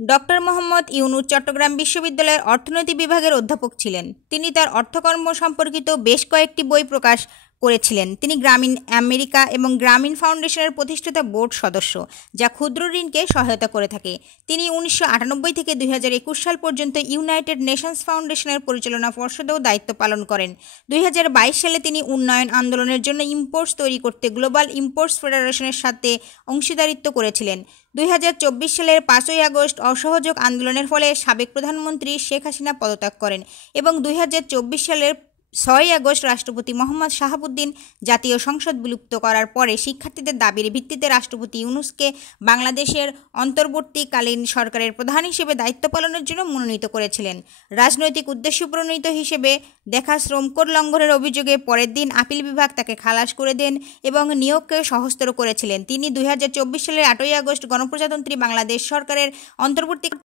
Doctor Mohammad Yunus Chittagong বিশ্ববিদ্যালয়ের অর্থনীতি বিভাগের অধ্যাপক ছিলেন। তিনি তার অর্থকর্ম সম্পর্কিত বেশ কয়েকটি বই প্রকাশ করেছিলেন। তিনি গ্রামীণ আমেরিকা এবং গ্রামীণ ফাউন্ডেশনের প্রতিষ্ঠাতা বোর্ড সদস্য, যা ক্ষুদ্র ঋণকে সহায়তা করে থাকে। তিনি 1998 থেকে 2021 সাল পর্যন্ত ইউনাইটেড নেশনস ফাউন্ডেশনের পরিচালনা পর্ষদেও দায়িত্ব পালন করেন। 2022 সালে তিনি উন্নয়ন আন্দোলনের জন্য ইম্পোর্টস তৈরি করতে গ্লোবাল ইম্পোর্টস ফেডারেশনের সাথে অংশীদারিত্ব করেছিলেন। 2024 সালের 5ই আগস্ট অসহযোগ আন্দোলনের ফলে সাবেক প্রধানমন্ত্রী শেখ হাসিনা পদত্যাগ করেন এবং 2024 সালের 6ই আগস্ট রাষ্ট্রপতি মোহাম্মদ শাহাবুদ্দিন জাতীয় সংসদ বিলুপ্ত করার পরে শিক্ষার্থীদের দাবির ভিত্তিতে রাষ্ট্রপতি ইউনূসকে বাংলাদেশের অন্তর্বর্তীকালীন সরকারের প্রধান হিসেবে দায়িত্ব পালনের জন্য মনোনীত করেছিলেন। রাজনৈতিক উদ্দেশ্য প্রণীত হিসেবে দেখা শ্রম কোড লঙ্ঘনের অভিযোগে পরের দিন আপিল বিভাগ তাকে খালাস করে দেন এবং নিয়োগকে সহজতর করেছিলেন। তিনি 2024 সালের 8ই আগস্ট গণপ্রজাতন্ত্রী বাংলাদেশ সরকারের অন্তর্বর্তী